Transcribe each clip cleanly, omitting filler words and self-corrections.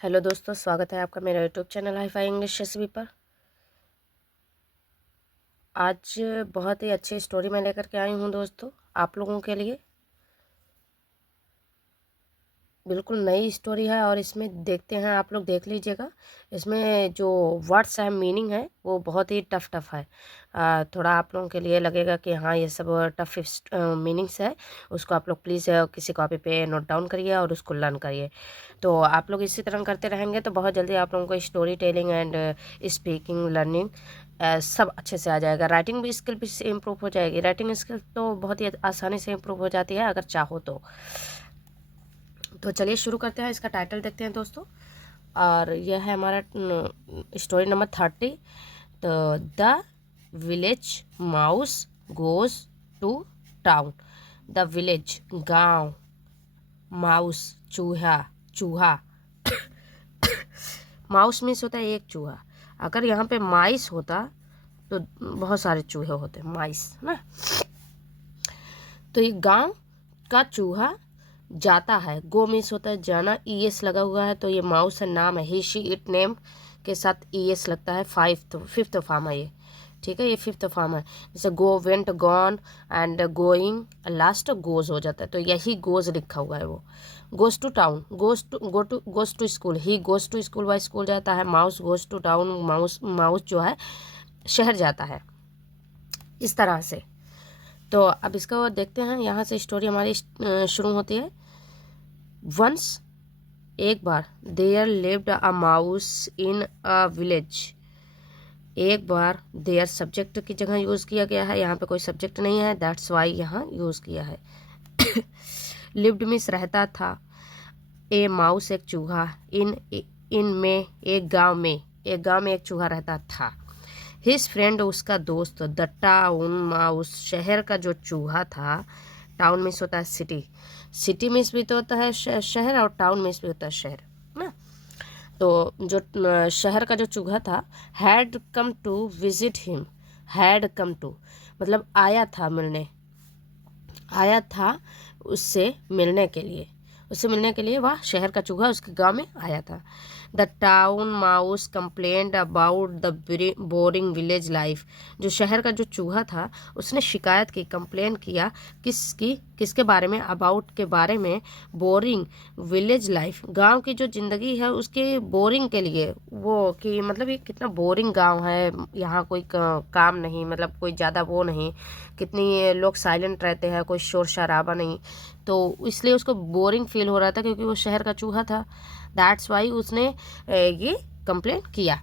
Hello दोस्तों, स्वागत है आपका मेरा YouTube channel hi fi English recipe पर। आज बहुत ही अच्छी स्टोरी मैं लेकर के आई हूँ दोस्तों आप लोगों के लिए। बिल्कुल नई स्टोरी है और इसमें देखते हैं, आप लोग देख लीजिएगा। इसमें जो वर्ड्स है, मीनिंग है, वो बहुत ही टफ है। थोड़ा आप लोगों के लिए लगेगा कि हाँ ये सब टफ मीनिंग्स है। उसको आप लोग प्लीज़ किसी कॉपी पे नोट डाउन करिए और उसको लर्न करिए। तो आप लोग इसी तरह करते रहेंगे तो बहुत जल्दी आप लोगों को story telling and speaking learning सब अच्छे से आ जाएगा। राइटिंग भी स्किल भी इम्प्रूव हो जाएगी। राइटिंग स्किल तो बहुत ही आसानी से इम्प्रूव हो जाती है अगर चाहो तो चलिए शुरू करते हैं। इसका टाइटल देखते हैं दोस्तों, और यह है हमारा स्टोरी नंबर 30। तो the village mouse goes to town. The village गांव, माउस चूहा, चूहा माउस मीन्स होता है एक चूहा। अगर यहाँ पे माइस होता तो बहुत सारे चूहे होते, माइस ना। तो ये गांव का चूहा जाता है। गो मीन्स होता है जाना, ईएस लगा हुआ है तो ये माउस है, नाम है। ही शी इट नेम के साथ ईएस लगता है। फिफ्थ फॉर्म है ये, ठीक है, ये फिफ्थ फॉर्म है। जैसे go, went, gone and going, last goes हो जाता है तो यही गोज लिखा हुआ है। वो goes to town, goes to school. He goes to school, वह स्कूल जाता है। Mouse goes to town, mouse जो है शहर जाता है। इस तरह से तो अब इसका देखते हैं। यहाँ से स्टोरी हमारी शुरू होती है। वंस, एक बार, there lived a mouse in a village. एक बार देयर सब्जेक्ट की जगह यूज़ किया गया है, यहाँ पे कोई सब्जेक्ट नहीं है, दैट्स वाई यहाँ यूज़ किया है। लिव्ड मीन्स रहता था। ए माउस एक चूहा, इन में एक गांव में, एक गांव में एक चूहा रहता था। हिज फ्रेंड उसका दोस्त, द टाउन माउस शहर का जो चूहा था। टाउन मीन्स होता है सिटी, सिटी मीन्स भी तो होता है शहर, और टाउन मीन्स भी होता है शहर ना। तो जो शहर का जो चूहा था, had come to visit him. Had come to मतलब आया था मिलने, आया था उससे मिलने के लिए, उससे मिलने के लिए वह शहर का चूहा उसके गांव में आया था। The town mouse complaint about the boring village life. जो शहर का जो चूहा था उसने शिकायत की, कंप्लेन किया। किसके बारे में? अबाउट के बारे में। बोरिंग विलेज लाइफ, गांव की जो ज़िंदगी है उसके बोरिंग के लिए। वो कि मतलब ये कितना बोरिंग गांव है, यहाँ कोई काम नहीं, मतलब कोई ज़्यादा वो नहीं, कितनी लोग साइलेंट रहते हैं, कोई शोर शराबा नहीं। तो इसलिए उसको बोरिंग फील हो रहा था क्योंकि वो शहर का चूहा था। दैट्स वाई उसने ये कंप्लेंट किया।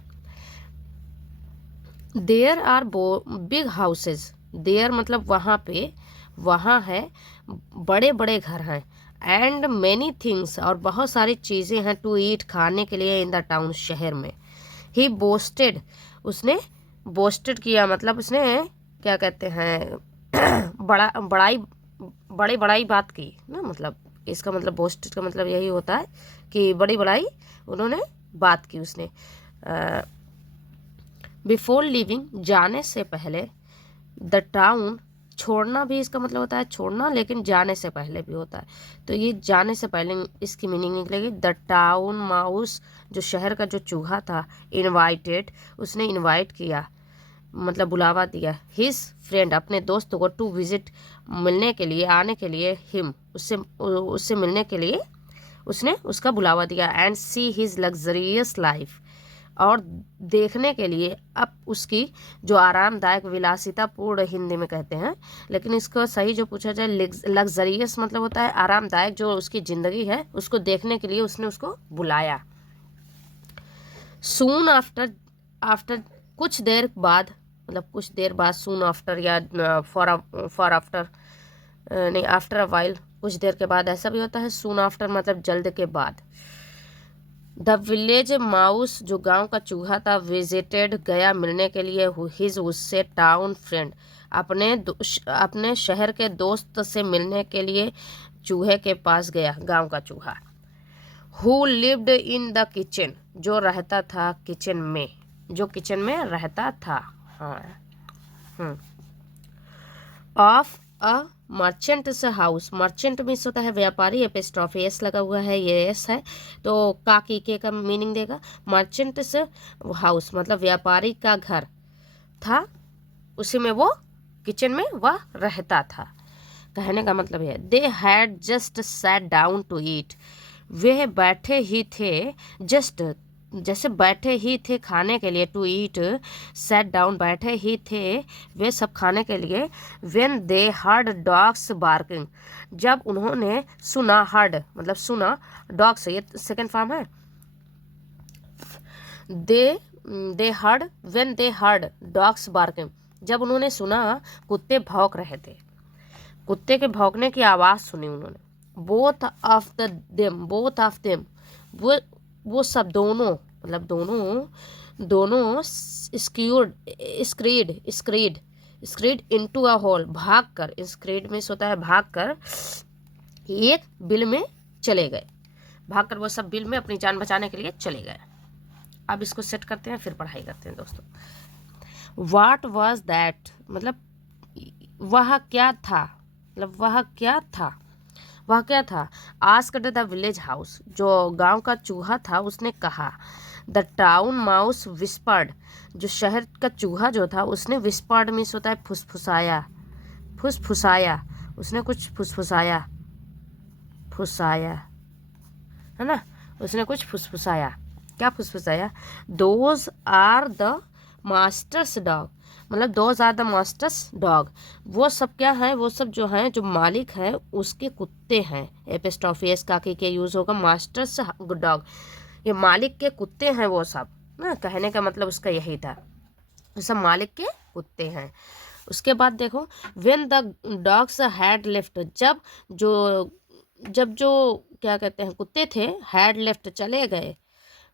There are big houses. There मतलब वहाँ पे, वहाँ है बड़े बड़े घर हैं। एंड मैनी थिंग्स और बहुत सारी चीज़ें हैं टू ईट खाने के लिए इन द टाउन शहर में। ही बोस्टेड, उसने बोस्टेड किया मतलब उसने क्या कहते हैं बड़ी बड़ाई बात की ना। मतलब इसका मतलब बोस्टेड का मतलब यही होता है कि बड़ी बड़ाई उन्होंने बात की उसने। बिफोर लिविंग, जाने से पहले। द टाउन, छोड़ना भी इसका मतलब होता है छोड़ना, लेकिन जाने से पहले भी होता है। तो ये जाने से पहले इसकी मीनिंग निकलेगी। द टाउन माउस, जो शहर का जो चूहा था, इनवाइटेड, उसने इनवाइट किया मतलब बुलावा दिया। हिज फ्रेंड, अपने दोस्त को, टू विजिट, मिलने के लिए, आने के लिए, हिम, उससे उससे मिलने के लिए उसने उसका बुलावा दिया। And see his luxurious life, और देखने के लिए अब उसकी जो आरामदायक, विलासितापूर्ण हिंदी में कहते हैं, लेकिन इसको सही जो पूछा जाए, लग्जरियस मतलब होता है आरामदायक, जो उसकी ज़िंदगी है उसको देखने के लिए उसने उसको बुलाया। सून आफ्टर, आफ्टर कुछ देर बाद, मतलब कुछ देर बाद, सून आफ्टर या फॉर आफ्टर नहीं, आफ्टर अ वाइल, कुछ देर के बाद ऐसा भी होता है। सून आफ्टर मतलब जल्द के बाद। द विलेज माउस, जो गांव का चूहा था, विजिटेड, गया मिलने के लिए, हिज, उससे, टाउन फ्रेंड, अपने शहर के दोस्त से मिलने के लिए चूहे के पास गया, गांव का चूहा। Who lived in the kitchen, जो रहता था किचन में, जो किचन में रहता था। हाँ, of a merchants house, merchant means होता है व्यापारी, एपिस्ट्रॉफी एस लगा हुआ है, ये एस है तो का की के का मीनिंग देगा। मर्चेंट्स हाउस मतलब व्यापारी का घर था, उसी में वो किचन में वह रहता था। कहने का मतलब है they had just sat down to eat, वे बैठे ही थे, जस्ट जैसे बैठे ही थे खाने के लिए, टू ईट सैट डाउन बैठे ही थे वे सब खाने के लिए। When they heard dogs barking, जब उन्होंने सुना, हर्ड मतलब सुना, डॉग्स ये सेकेंड फॉर्म है। दे heard, when they heard dogs barking, जब उन्होंने सुना कुत्ते भौंक रहे थे, कुत्ते के भौंकने की आवाज़ सुनी उन्होंने। बोथ ऑफ देम वो सब दोनों मतलब दोनों scurried scurried into a hole, भाग कर, स्क्रीड में होता है भाग कर, एक बिल में चले गए, भागकर वो सब बिल में अपनी जान बचाने के लिए चले गए। अब इसको सेट करते हैं फिर पढ़ाई करते हैं दोस्तों। व्हाट वाज दैट मतलब वह क्या था, मतलब वह क्या था, वह क्या था। आस्क्ड द विलेज हाउस, जो गांव का चूहा था उसने कहा। द टाउन माउस विस्पर्ड, जो शहर का चूहा जो था उसने, विस्पर्ड मीन्स होता है फुसफुसाया, फुसफुसाया, उसने कुछ फुसफुसाया, फुसाया है ना, उसने कुछ फुसफुसाया। क्या फुसफुसाया। Those are the master's dog, मतलब those are the master's dog, वो सब क्या है, वो सब जो है, जो मालिक है उसके कुत्ते हैं। एपिस्ट्रॉफी एस का के यूज होगा, मास्टर्स डॉग, ये मालिक के कुत्ते हैं वो सब ना। कहने का मतलब उसका यही था, सब मालिक के कुत्ते हैं। उसके बाद देखो, when the dogs had left, जब जो क्या कहते हैं कुत्ते थे, हैड लेफ्ट चले गए,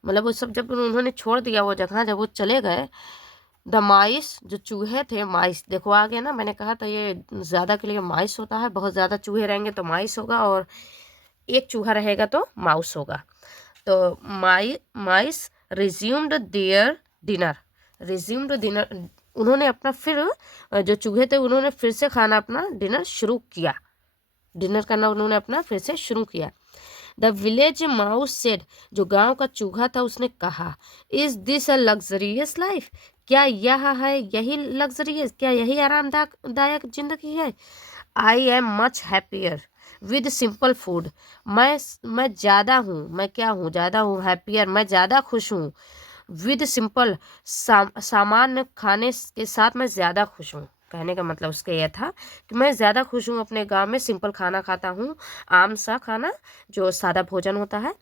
मतलब वो सब जब उन्होंने छोड़ दिया वो जगह, जब वो चले गए। द माइस, जो चूहे थे, माइस देखो आ गया ना, मैंने कहा था ये ज़्यादा के लिए माइस होता है, बहुत ज़्यादा चूहे रहेंगे तो माइस होगा, और एक चूहा रहेगा तो माउस होगा। तो mice resumed their dinner, resumed dinner, उन्होंने अपना फिर, जो चूहे थे उन्होंने फिर से खाना अपना डिनर शुरू किया, डिनर करना उन्होंने अपना फिर से शुरू किया। द विलेज माउस सेड, जो गांव का चूहा था उसने कहा। Is this a luxurious life, क्या यह है, यही लग्जरियस, क्या यही आरामदायक जिंदगी है। I am much happier with simple food, मैं ज़्यादा हूँ, मैं क्या हूँ, ज़्यादा हूँ, हैप्पियर मैं ज़्यादा खुश हूँ, विद सिंपल सामान्य खाने के साथ मैं ज़्यादा खुश हूँ। कहने का मतलब उसका यह था कि मैं ज़्यादा खुश हूँ अपने गांव में, सिंपल खाना खाता हूँ, आम सा खाना जो सादा भोजन होता है।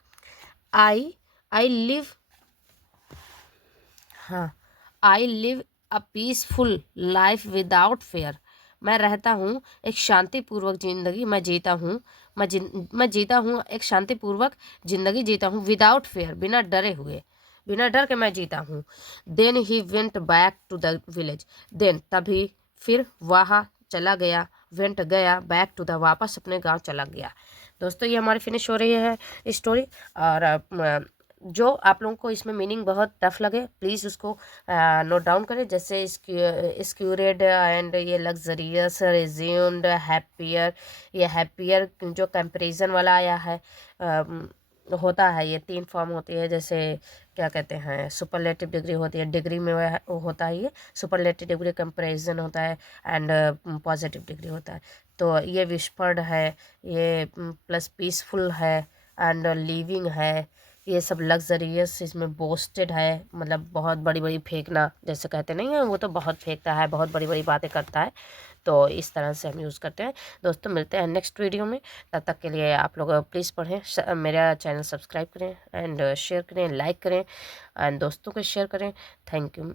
आई आई लिव, हाँ, I live a peaceful life without fair, मैं रहता हूँ एक शांतिपूर्वक जिंदगी, मैं जीता हूँ एक शांतिपूर्वक जिंदगी जीता हूँ, विदाउट फेयर, बिना डरे हुए, बिना डर के मैं जीता हूँ। Then he went back to the village, then तभी फिर वहाँ चला गया, वेंट गया, बैक टू द वापस अपने गांव चला गया। दोस्तों ये हमारी फिनिश हो रही है स्टोरी, और जो आप लोगों को इसमें मीनिंग बहुत टफ लगे प्लीज़ उसको नोट डाउन करें, जैसे स्क्यूरेड एंड ये लग्जरियस, रिज्यूम्ड, हैप्पियर, ये हैप्पियर जो कंपैरिजन वाला आया है होता है, ये 3 फॉर्म होती है, जैसे क्या कहते हैं सुपरलेटिव डिग्री होती है, डिग्री में वो होता है, ये सुपरलेटिव डिग्री कंपैरिजन होता है, एंड पॉजिटिव डिग्री होता है। तो ये विस्पर्ड है, ये प्लस पीसफुल है, एंड लिविंग है, ये सब लग्जरियस, इसमें बोस्टेड है, मतलब बहुत बड़ी बड़ी फेंकना, जैसे कहते नहीं है वो तो बहुत फेंकता है, बहुत बड़ी बड़ी बातें करता है, तो इस तरह से हम यूज़ करते हैं। दोस्तों मिलते हैं नेक्स्ट वीडियो में, तब तक के लिए आप लोग प्लीज़ पढ़ें, मेरा चैनल सब्सक्राइब करें, एंड शेयर करें, लाइक करें, एंड दोस्तों को शेयर करें। Thank you.